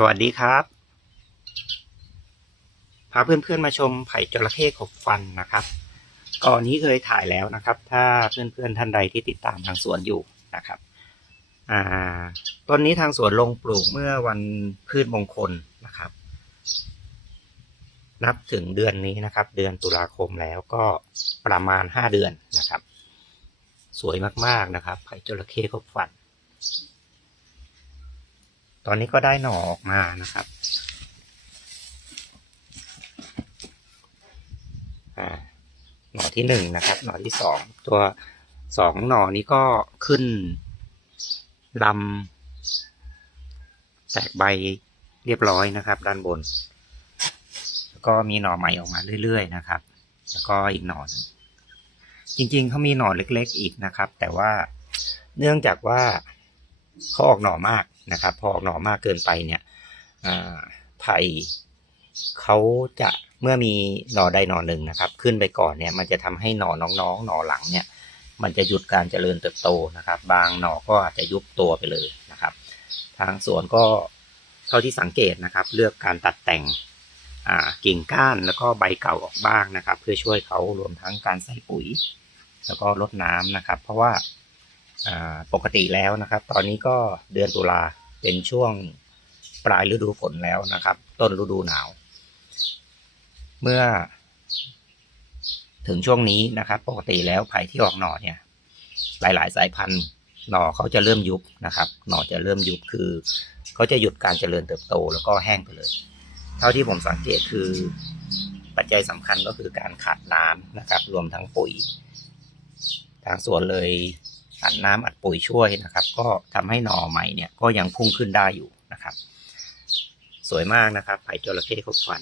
สวัสดีครับ พาเพื่อนๆมาชมไผ่จระเข้ขบฟันนะครับ ก่อนนี้เคยถ่ายแล้วนะครับ ถ้าเพื่อนๆท่านใดที่ติดตามทางสวนอยู่นะครับอ่าต้นนี้ทางสวนลงปลูกเมื่อวันพืชมงคลนะครับ นับถึงเดือนนี้นะครับ เดือนตุลาคมแล้วก็ประมาณห้าเดือนนะครับ สวยมากๆนะครับ ไผ่จระเข้ขบฟัน ตอนนี้ก็ได้หน่อออกมานะครับอ่าหน่อที่หนึ่งนะครับ หน่อที่สองตัวสองหน่อนี้ก็ขึ้นลำแตกใบเรียบร้อยนะครับ ด้านบน แล้วก็มีหน่อใหม่ออกมาเรื่อยๆนะครับ แล้วก็อีกหน่อจริงๆเขามีหน่อเล็ก ๆ อีกนะครับ แต่ว่าเนื่องจากว่า เขาออกหน่อมากนะครับ พอออกหน่อมากเกินไปเนี่ยไผ่เขาจะเมื่อมีหน่อใดหน่อหนึ่งนะครับ ขึ้นไปก่อนเนี่ย มันจะทำให้หน่อน้องๆ หน่อหลังเนี่ย มันจะหยุดการเจริญเติบโตนะครับ บางหน่อก็อาจจะยุบตัวไปเลยนะครับ ทางสวนก็เท่าที่สังเกตนะครับ เลือกการตัดแต่งกิ่งก้านแล้วก็ใบเก่าออกบ้างนะครับ เพื่อช่วยเขารวมทั้งการใส่ปุ๋ย แล้วก็รดน้ำนะครับ เพราะว่า ปกติแล้วนะครับ ตอนนี้ก็เดือนตุลาเป็นช่วงปลายฤดูฝนแล้วนะครับ ต้นฤดูหนาว เมื่อ ถึงช่วงนี้นะครับ ปกติแล้วไผ่ที่ออกหน่อเนี่ย หลาย ๆ สายพันธุ์หน่อเขาจะเริ่มยุบนะครับ หน่อจะเริ่มยุบคือเขาจะหยุดการเจริญเติบโตแล้วก็แห้งไปเลย เท่าที่ผมสังเกตคือปัจจัยสำคัญก็คือการขาดน้ำนะครับ รวมทั้งปุ๋ย ทางสวนเลย อัดน้ำอัดปุ๋ยช่วยนะครับ ก็ทำให้หน่อใหม่เนี่ยก็ยังพุ่งขึ้นได้อยู่นะครับ สวยมากนะครับไผ่จระเข้ครบฟัน